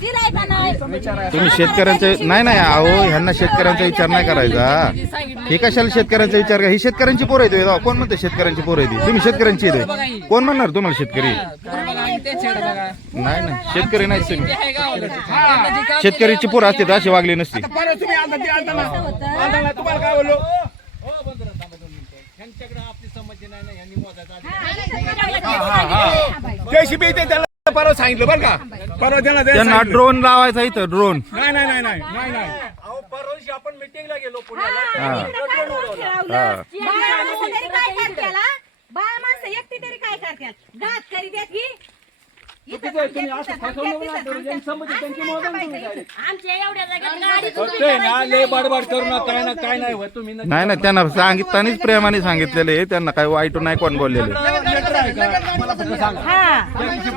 तुम्ही शेतकऱ्यांचे नाही नाही आहो ह्यांना शेतकऱ्यांचा विचार नाही करायचा हे कशाला शेतकऱ्यांचा विचार करा ही शेतकऱ्यांची पोर येते कोण म्हणते शेतकऱ्यांची पोर येते तुम्ही शेतकऱ्यांची येते कोण म्हणणार तुम्हाला शेतकरी नाही नाही शेतकरी नाही तुम्ही शेतकरीची पोर असते अशी वागली नसते त्यांच्याकडे आपली समज नाही यांनी परवा सांगितलं का परवा त्यांना ड्रोन लावायचा इथं ड्रोन नाही नाही त्यांना सांगितलं प्रेमाने सांगितलेले त्यांना काही वाईट नाही कोण बोलले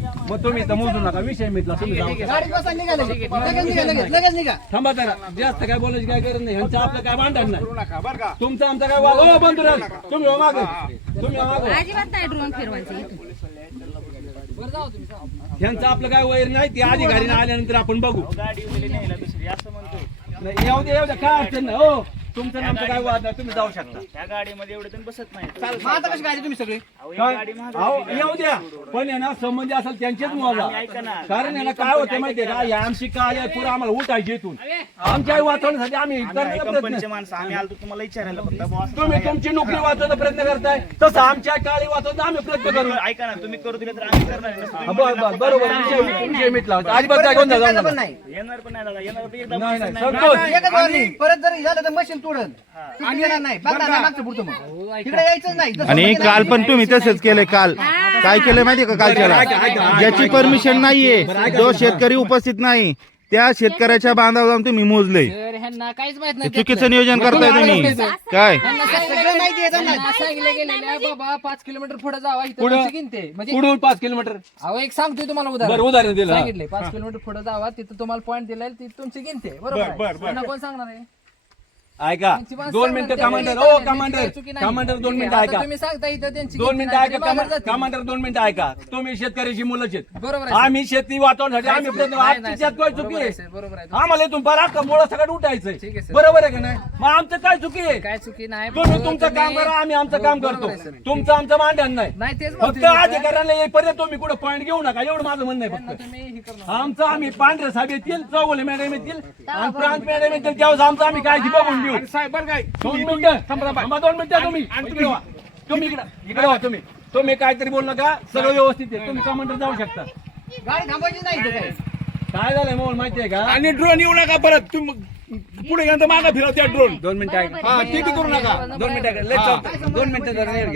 मग तुम्ही विषय म्हटला निघाले जरा जास्त काय बोलायची काय गरज नाही ह्यांचं आपलं काय भांडण नाही तुमचं आमचं काय तुम्ही आपलं काय वैर नाही ते आधी घाली आल्यानंतर आपण द्या काय काय वाद नाही तुम्ही जाऊ शकता बसत नाही तुम्ही सगळे येऊ द्या पण येणा असेल त्यांचेच मला कारण काय होतं माहितीये आमची काळ आहे पुरा आमच्या वाचवण्यासाठी आम्ही तुमची नोकरी वाचवण्याचा प्रयत्न करताय तसं आमच्या काळी वाचवता आम्ही प्रयत्न ऐका ना तुम्ही मशीन तोडल आम्ही येणार नाही तिकडे यायचं नाही तसच केले काल काय केलंय माहितीये काल केला ज्याची परमिशन नाहीये जो शेतकरी उपस्थित नाही त्या शेतकऱ्याच्या बांधव जाऊन तुम्ही मोजले काहीच नाही चुकीचं नियोजन करताय तुम्ही काय माहिती आहे बाबा पाच किलोमीटर पुढे जावा पुढे पाच किलोमीटर एक सांगतोय तुम्हाला उद्या पाच किलोमीटर पुढे जावा तिथं तुम्हाला पॉईंट दिलाय तिथून कोण सांगणार आहे ऐका दोन मिनिटं कमांडर ओ कमांडर कमांडर दोन मिनिटं ऐका दोन मिनिटं ऐका कमांडर दोन मिनिटं ऐका तुम्ही शेतकऱ्याची मुलं आम्ही शेती वाचवण्यासाठी आम्ही चुकी आहे आम्हाला मुळा सगळं उठायचं बरोबर आहे का नाही मग आमचं काय चुकी आहे काय चुकी नाही तुमचं काम करा आम्ही आमचं काम करतो तुमचं आमचं मांडण नाही फक्त येईपर्यंत तुम्ही कुठं पॉईंट घेऊ नका एवढं माझं म्हणणं आहे फक्त आमचं आम्ही पांढरे साहेब येतील चौगुले मॅडम येतील प्रांत मॅडम येतील आमचं आम्ही काय शिकवतो साहेब काय दोन मिनटात इकडे तुम्ही काहीतरी बोल नका सगळं व्यवस्थित तुम्ही कमांडर जाऊ शकता काय झालंय मग माहिती का आणि ड्रोन येऊ नका परत तुम्ही पुढे मागा त्या ड्रोन दोन मिनिटं करू नका दोन मिनिटं दोन मिनिटं